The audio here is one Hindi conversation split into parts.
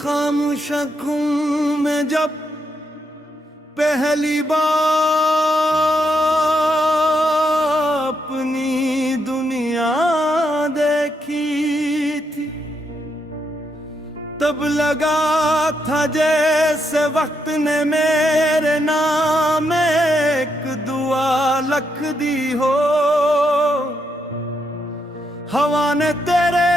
खामोश आँखों में जब पहली बार अपनी दुनिया देखी थी, तब लगा था जैसे वक्त ने मेरे नाम एक दुआ लिख दी हो। हवा ने तेरे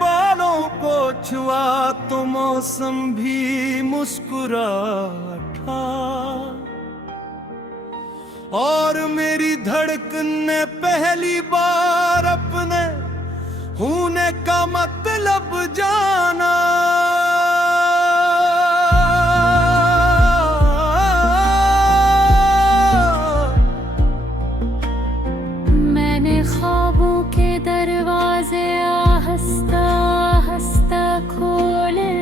बालों को छुआ तो मौसम भी मुस्कुरा था, और मेरी धड़कन ने पहली बार अपने होने का मतलब जाना। मैंने ख्वाबों के दरवाजे आहिस्ता आहिस्ता खोले,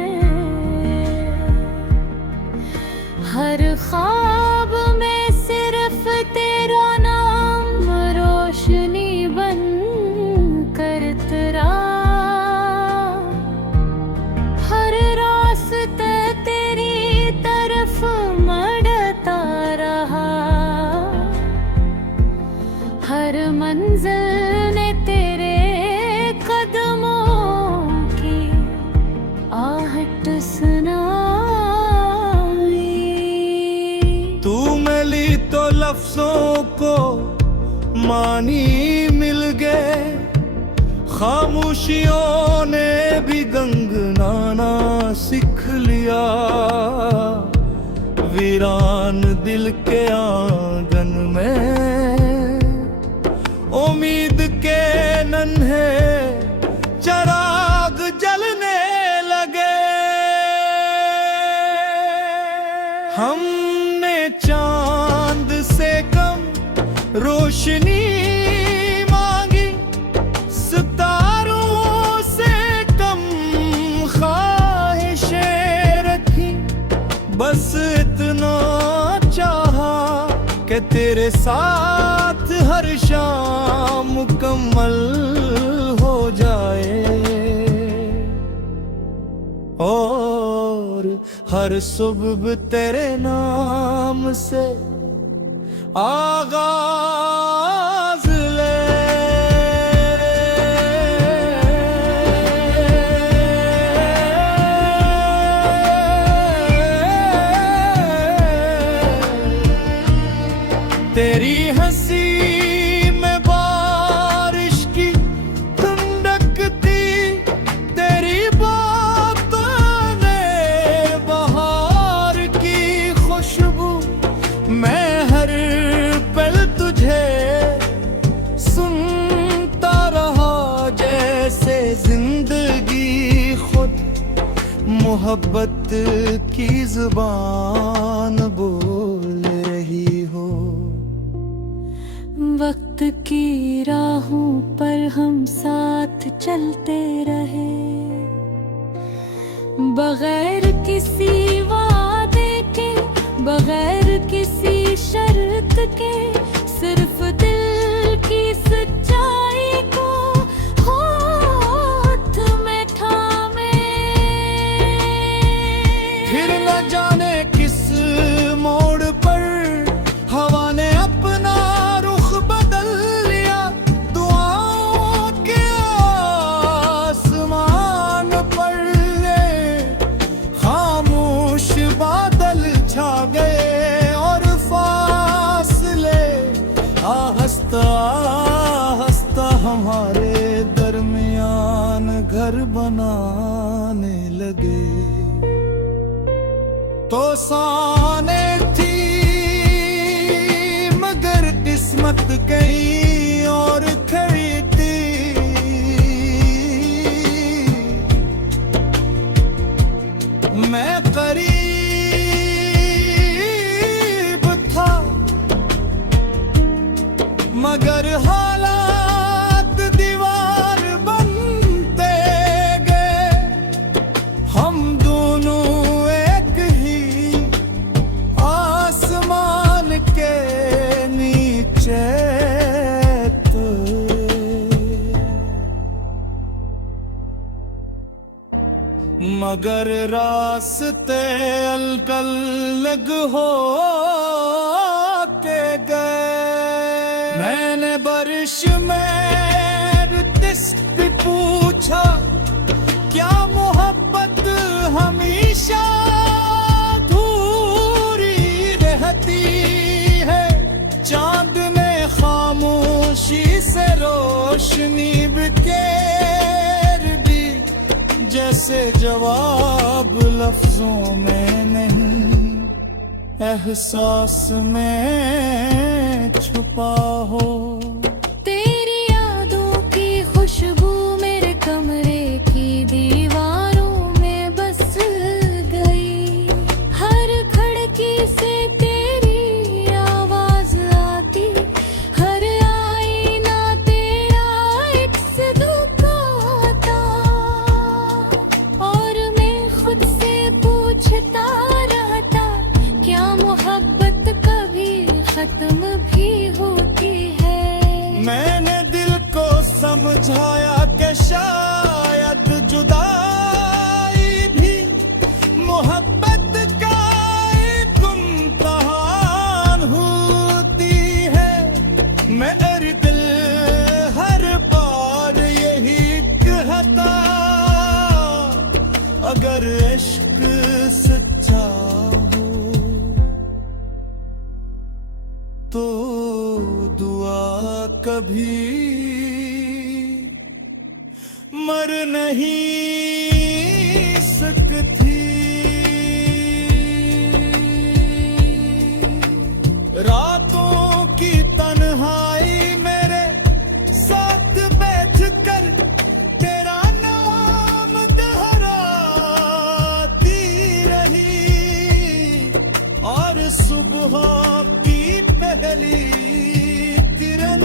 हर ख्वाब में सिर्फ तेरा नाम रोशनी बन कर उतरा। हर रास्ता तेरी तरफ बढ़ता रहा, हर मंजिल ने तेरे कदमों की आहट सुनाई। तू मिली तो लफ्जों को मानी मिल गए, खामोशियों ने भी गंगनाना सीख लिया। वीरान दिल के आंगन में उम्मीद के नन्हे चिराग जलने लगे। हमने चांद से कम रोशनी मांगी, सितारों से कम ख्वाहिशें रखी, बस इतना चाहा कि तेरे साथ हर शाम मुकम्मल हो जाए, और हर सुबह तेरे नाम से आगाज ले। तेरी हंसी में बारिश की ठंडक थी, तेरी बातों ने बहार की खुशबू। मैं हर पल तुझे सुनता रहा, जैसे जिंदगी खुद मोहब्बत की जुबान बोल रही हो। वक्त की राहों पर हम साथ चलते रहे, बगैर किसी वादे के, बगैर किसी शर्त के, सिर्फ दिल की सच्चाई को हाथ में थामे। फिर न जाने किस मोड़ पर हवा ने अपना रुख बदल लिया। दुआओं के आसमान पर खामोश बादल छा गए, और फासले आहिस्ता आहिस्ता हमारे दरमियान घर बनाने लगे। तो साने थी मगर किस्मत कहीं और खड़ी थी। मैं करीब था मगर हालात दीवार बनते गए। हम दोनों एक ही आसमान के नीचे मगर रास्ते अलग हो के गए। मैंने बारिश में तिस्क पूछा क्या मोहब्बत हमेशा अधूरी रहती है। चांद ने खामोशी से रोशनी बिखेर दी, जैसे जवाब लफ्जों में नहीं एहसास में छुपा हो। तेरी यादों की खुशबू मेरे कमरे की दीवारों में बस गई। हर खिड़की से तेरी आवाज आती, हर आईना तेरा इक्स दिखाता। और मैं खुद से पूछता रहता, क्या मोहब्बत कभी खत्म भी होती है। मैंने दिल को समझाया कि शायद जुदाई भी मोहब्बत का एक इम्तिहान होती है। मेरे दिल हर बार यही कहता, अगर इश्क सच्चा हो तो दुआ कभी मर नहीं सकती। रातों की तन्हाई मेरे साथ बैठ कर तेरा नाम दोहराती रही। और सुबह की पहली किरण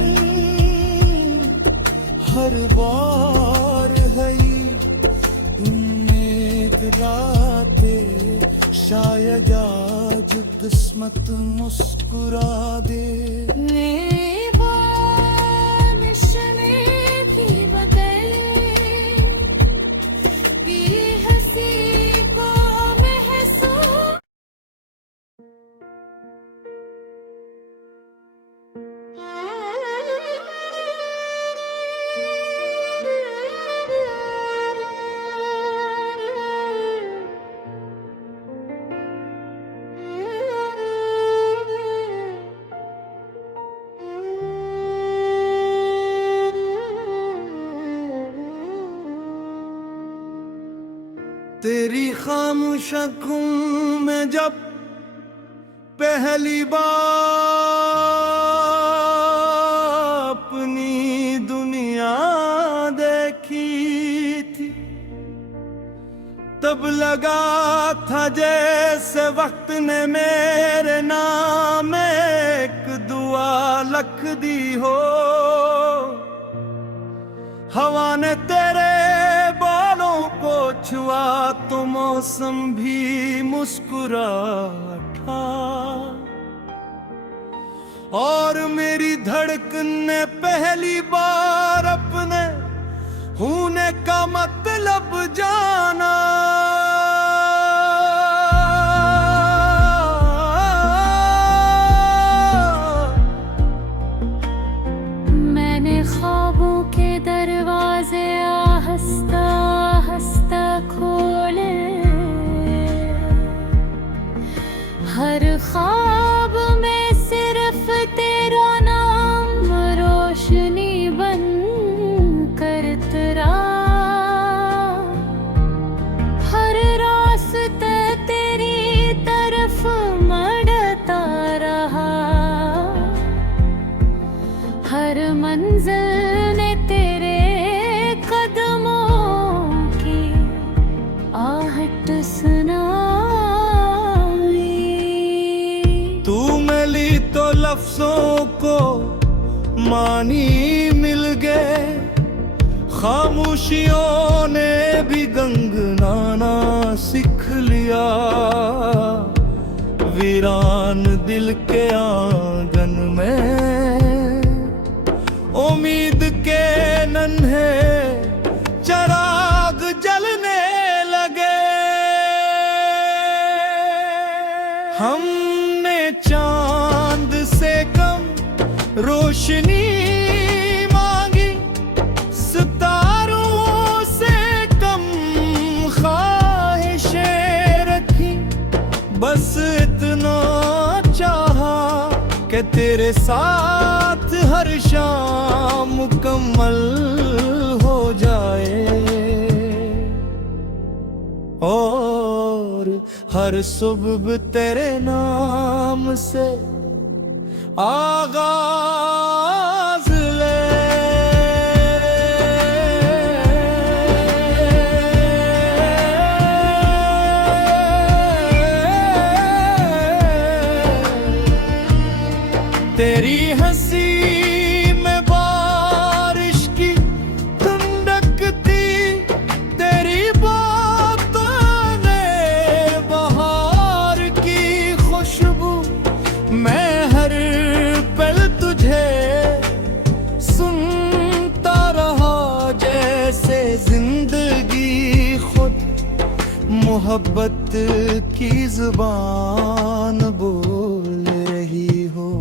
हर बार है उम्मीद राते, शायद आज किस्मत मुस्कुरा दे। तेरी खामोश आँखों में जब पहली बार अपनी दुनिया देखी थी, तब लगा था जैसे वक्त ने मेरे नाम एक दुआ लिख दी हो। हवा ने तेरे बालों को छुआ तो मौसम भी मुस्कुरा था। और मेरी धड़कन ने पहली बार अपने होने का मतलब जाना। मैंने ख्वाबों के दरवाजे आहिस्ता आहिस्ता खोले, हर ख्वाब में सिर्फ तेरा नाम रोशनी बन कर उतरा। हर रास्ता तेरी तरफ मड़ता रहा, हर मंजिल ने तेरे कदमों की आहट सुनाई। तू मिली तो लफ्जों को मानी मिल गए, खामोशियों ने भी गंगनाना सीख लिया। वीरान दिल के आंगन में उम्मीद के नन्हे चराग जलने लगे। हमने चांद से कम रोशनी मांगी, सितारों से कम ख्वाहिशें रखी, बस इतना चाहा कि तेरे साथ हर शाम मुकम्मल हो जाए, और हर सुबह तेरे नाम से आगाज ले। तेरी हंसी में बारिश की ठंडक थी, तेरी बातों ने बहार की खुशबू, मैं हर पल तुझे सुनता रहा जैसे जिंदगी खुद मोहब्बत की जुबान बोल रही हो।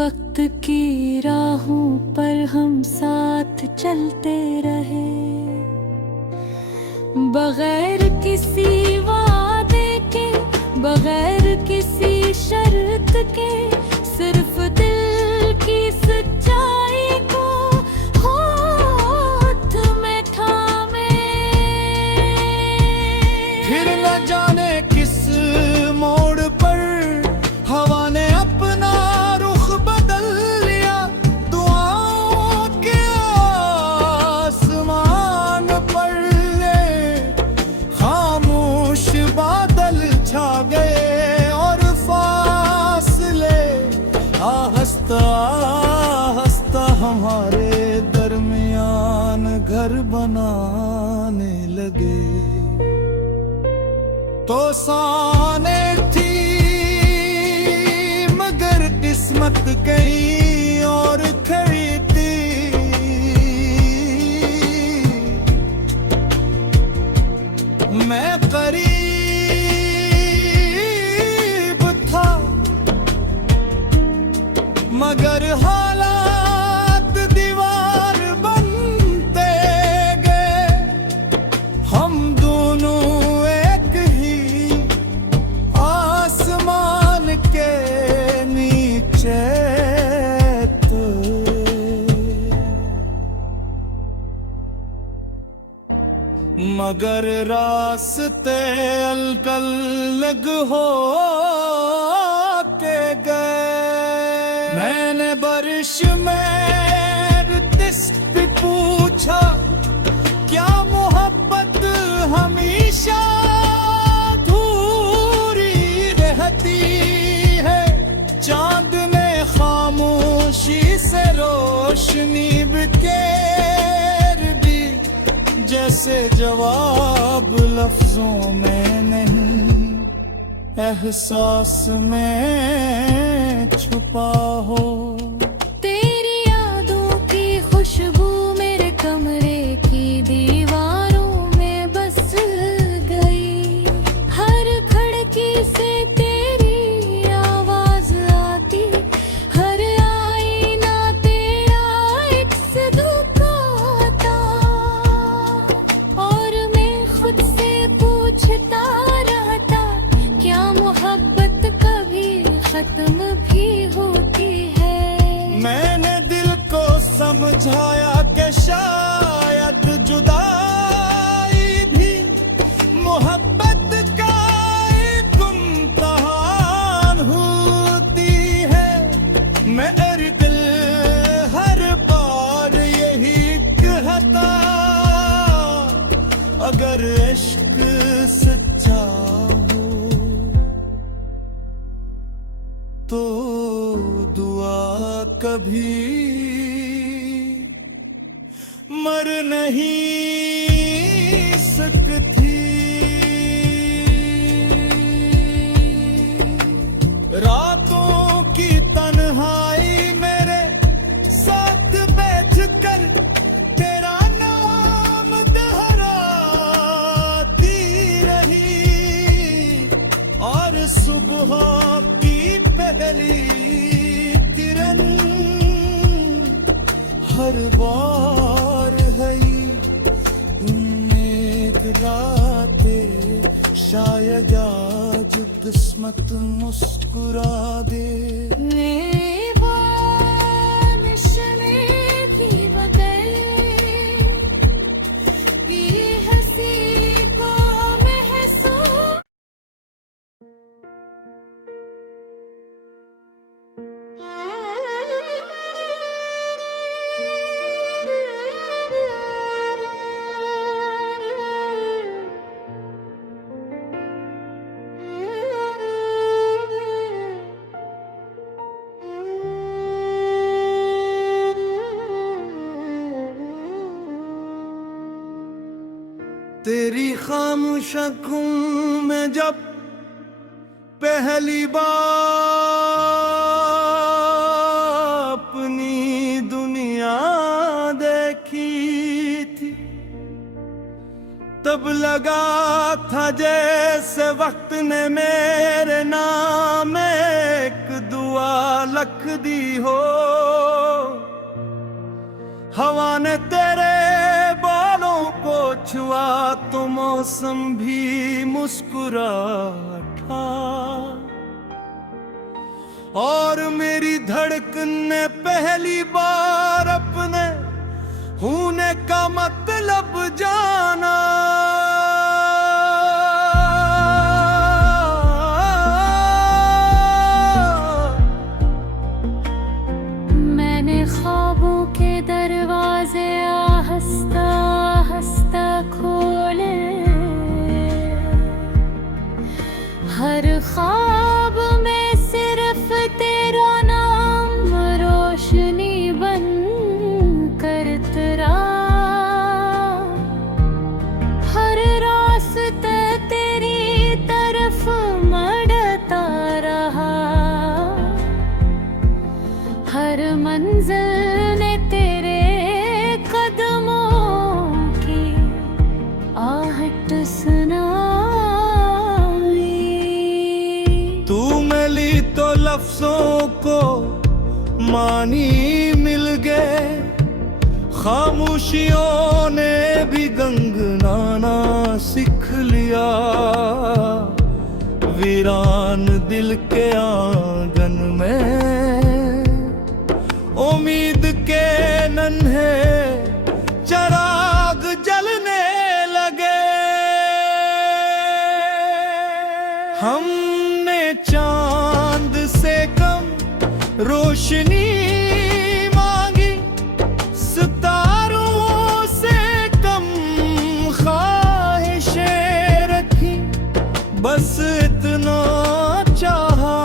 वक्त की राहों पर हम साथ चलते रहे, बगैर किसी वादे के, बगैर किसी शर्त के, सिर्फ दिल की सच्चाई को हाथ में थामे। फिर न जाने किस मोड़ पर हवा ने अपना रुख बदल लिया, दुआओं के आसमान पर खामोश बादल छा गए, और फासले आहिस्ता आहिस्ता हमारे दरमियान घर बनाने लगे। तो साने थी मगर किस्मत कहीं और खड़ी थी, मैं करीब था मगर हालात दीवार बनते गए, हम दोनों एक ही आसमान के नीचे थे। मगर रास्ते अलग हो के गए। मैंने बारिश में भी पूछा, क्या मोहब्बत हमेशा अधूरी रहती है? चांद ने खामोशी से रोशनी बिखेर दी, जैसे जवाब लफ्जों में नहीं एहसास में छुपा हो। तेरी यादों की खुशबू मेरे कमरे की दीवारों में बस गई, हर खिड़की से तेरी आवाज आती, हर आईना तेरा इक्स दिखाता, और मैं खुद से पूछता रहता, क्या मोहब्बत कभी खत्म भी होती है? मैंने दिल को समझाया कि शायद जुदाई भी मोहब्बत का एक इम्तिहान होती है। मेरे दिल हर बार यही कहता, अगर इश्क सच्चा हो तो दुआ कभी मर नहीं सकती। रातों की तन्हाई मेरे साथ बैठ कर तेरा नाम दोहराती रही, सुबह की पहली किरण हर बार है एक रातें शायद आज किस्मत मुस्कुरा दे तेरी खामोश आँखों में जब पहली बार अपनी दुनिया देखी थी तब लगा था जैसे वक्त ने मेरे नाम एक दुआ लिख दी हो। हवा ने तेरे बालों को छुआ तो मौसम भी मुस्कुरा था और मेरी धड़कन ने पहली बार अपने होने का मतलब जाना। मैंने ख्वाबों के दरवाजे आहिस्ता आहिस्ता खोले, हर ख्वाब में सिर्फ तेरा नाम रोशनी बन कर उतरा। हर रास्ता तेरी तरफ मड़ता रहा, हर मंजिल ने तेरे कदमों की आहट सुनाई। तू मिली तो लफ्जों को मानी मिल गए, खामोशियों ने भी गंगनाना सीख लिया। वीरान दिल के आंगन में उम्मीद के नन्हे चराग जलने लगे। हमने चांद से कम रोशनी मांगी, सितारों से कम ख्वाहिशें रखी, बस इतना चाहा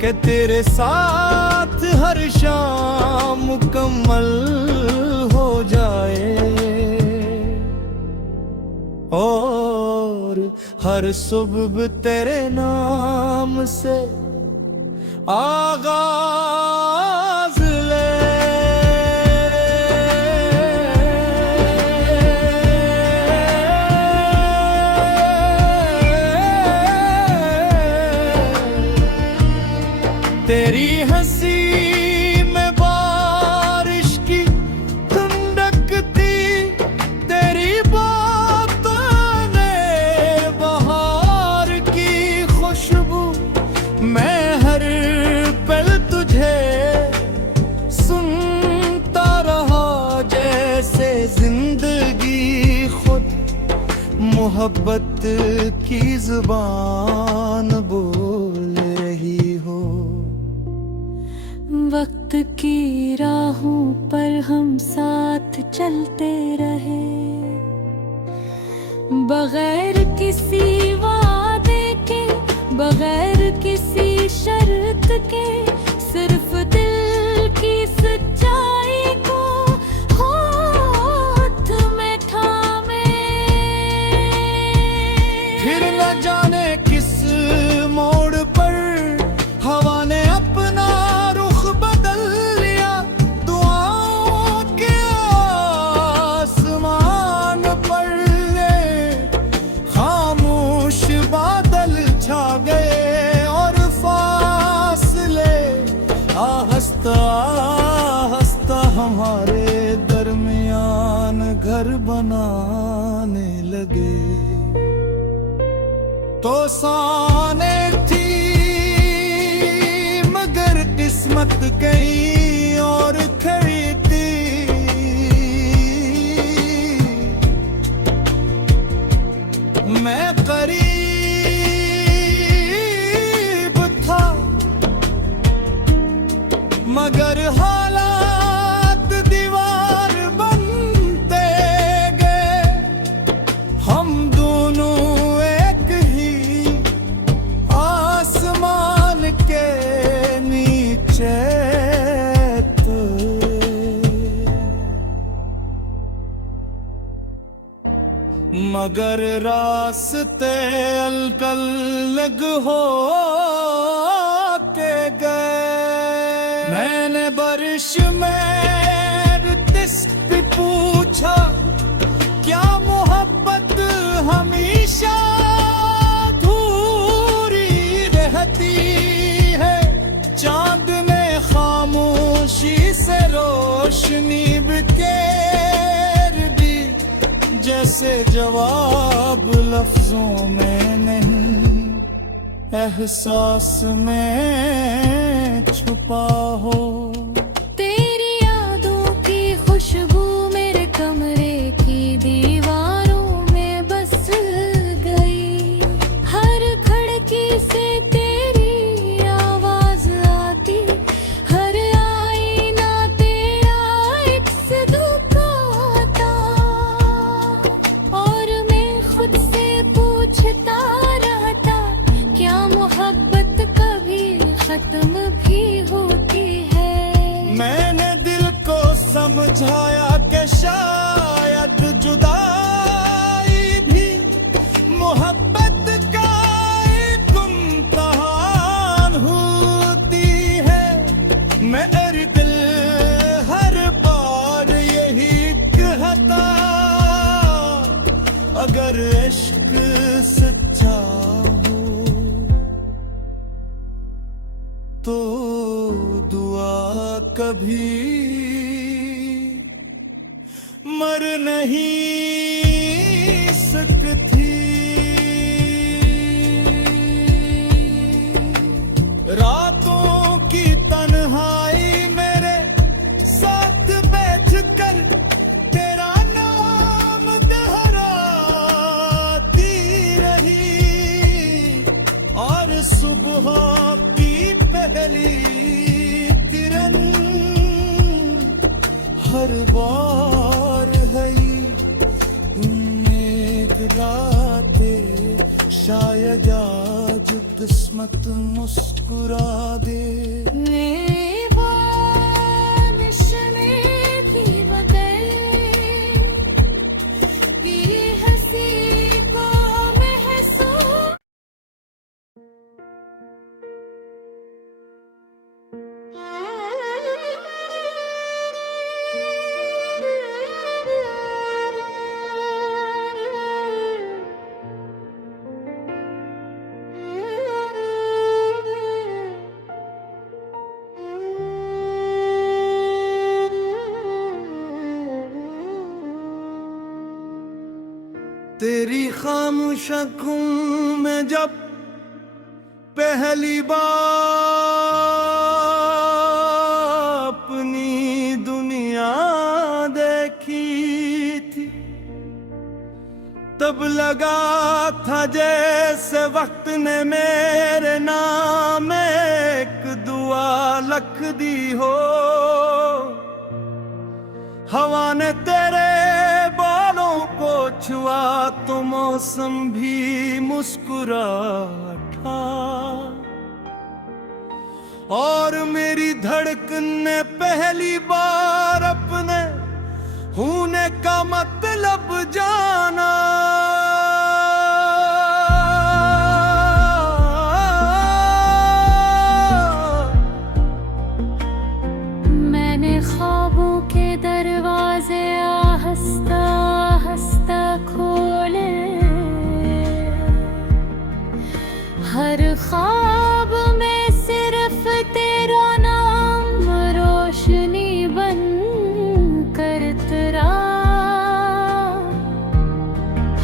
कि तेरे साथ हर शाम मुकम्मल हो जाए और हर सुबह तेरे नाम से आगाज ले। तेरी हंसी में बारिश की ठंडक थी, तेरी बातों ने बहार की खुशबू। मैं हर पल तुझे सुनता रहा जैसे जिंदगी खुद मोहब्बत की जुबान बोल रही हो। वक्त की राहों पर हम साथ चलते रहे, बगैर किसी वादे के, बगैर किसी शर्त के, सिर्फ दिल की सच्चाई को हाथ में थामे। फिर न जाने किस मोड़ पर हवा ने अपना रुख बदल लिया। दुआओं के आसमान पर खामोश बादल छा गए। साने थी मगर किस्मत कहीं और खरीदी। मैं करीब था मगर हालात दीवार बनते गए। हम दोनों एक ही आसमान के नीचे थे। मगर रास्ते अलग हो के गए। मैंने बारिश में रिश्क पूछा क्या मोहब्बत हमेशा अधूरी रहती है। चांद ने खामोशी से रोशनी बिखेर दी जैसे जवाब लफ्जों में नहीं एहसास में छुपा हो। तेरी यादों की खुशबू मेरे कमरे की दीवारों में बस गई। हर खिड़की से तेरी आवाज आती, हर आईना तेरा इक्स दिखाता। और मैं खुद से पूछता रहता क्या मोहब्बत कभी खत्म भी होती है। मैंने दिल को समझाया कि शायद जुदाई भी मोहब्बत का एक इम्तिहान होती है। मेरे दिल हर बार यही कहता अगर इश्क सच्चा हो तो दुआ कभी मर नहीं सकती। रातों की तन्हाई मेरे साथ बैठ कर तेरा नाम दोहराती रही। और सुबह की पहली किरण हर बार है उम्मीद राते शायद आज किस्मत मुस्कुरा दे। बारिश में थी बगैर तेरी हंसी को महसूस। तेरी खामोश आँखों में जब पहली बार अपनी दुनिया देखी थी तब लगा था जैसे वक्त ने मेरे नाम एक दुआ लिख दी हो। हवा ने तेरे बालों को छुआ तो मौसम भी मुस्कुरा था। और मेरी धड़कन ने पहली बार अपने होने का मतलब जाना। मैंने ख्वाबों के दरवाजे आहिस्ता आहिस्ता खोले। हर ख्वाब में सिर्फ तेरा नाम रोशनी बन कर तेरा।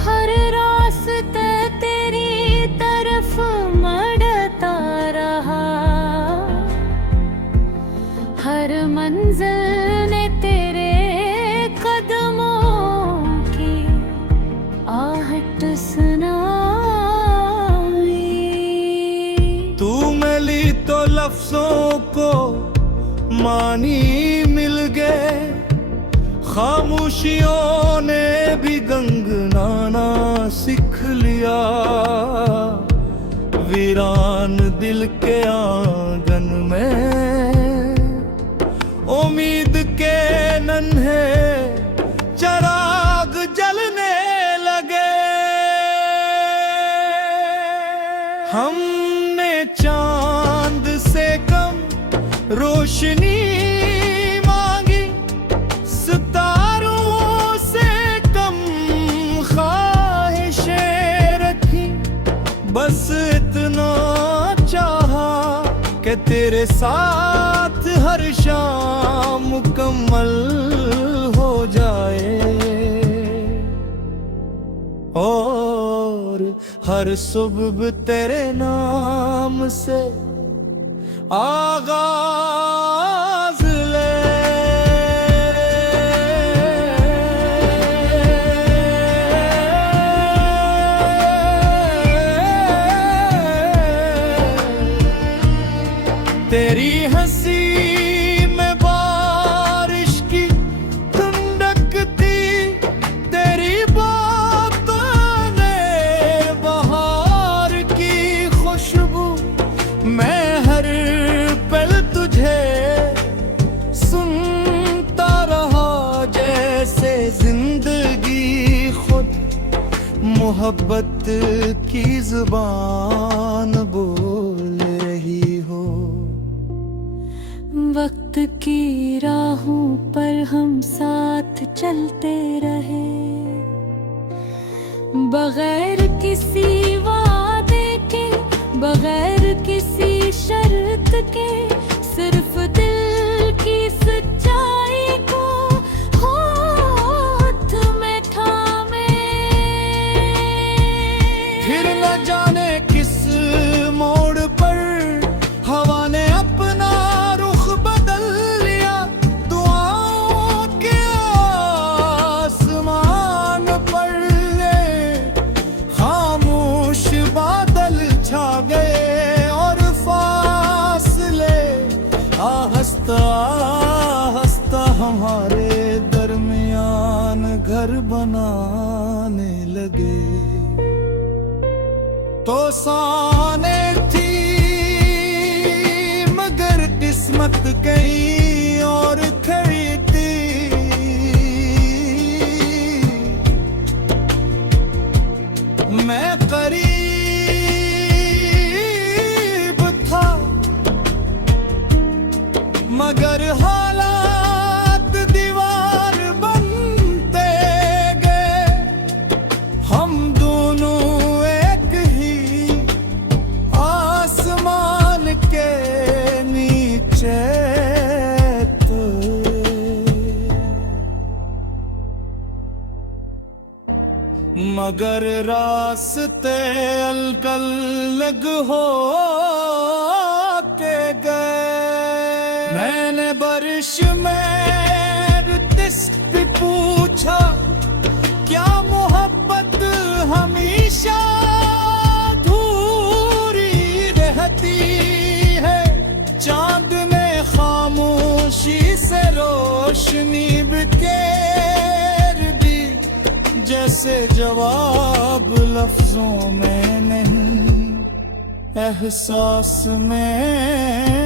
हर रास्ते तेरी तरफ लफ्जों को मानी मिल गए, खामोशियों ने भी गंगनाना सीख लिया। वीरान दिल के आंगन में उम्मीद के नन्हे चराग जलने लगे। हमने चांद से कम रोशनी मांगी, सितारों से कम ख्वाहिशें रखी, बस इतना चाहा कि तेरे साथ हर शाम मुकम्मल हो जाए, और हर सुबह तेरे नाम से आगाज ले। तेरी हंसी में बारिश की ठंडक थी, तेरी बातों ने बहार की खुशबू। मैं हर पल तुझे सुनता रहा, जैसे जिंदगी खुद मोहब्बत की जुबान बोल रही हो। वक्त की राहों पर हम साथ चलते रहे, बगैर किसी वादे के, बगैर किसी शर्त के, सिर्फ दिल की सच्चाई को हाथ में थामे। फिर न जाने किस मोड़ पर हवा ने अपना रुख बदल लिया, दुआओं के आसमान पर खामोश बादल छा गए, और फासले आहिस्ता आहिस्ता हमारे दरमियान घर बनाने लगे। तो साने थी मगर किस्मत कहीं और खड़ी थी। मैं करीब था मगर हालात दीवार बनते गए। हम दोनों एक ही आसमान के नीचे थे, मगर रास्ते अलग हो के गए। मैंने बारिश में भी पूछा, क्या मोहब्बत हमेशा अधूरी रहती है? चांद ने खामोशी से रोशनी बिखेर दी, जैसे जवाब लफ्जों में नहीं एहसास में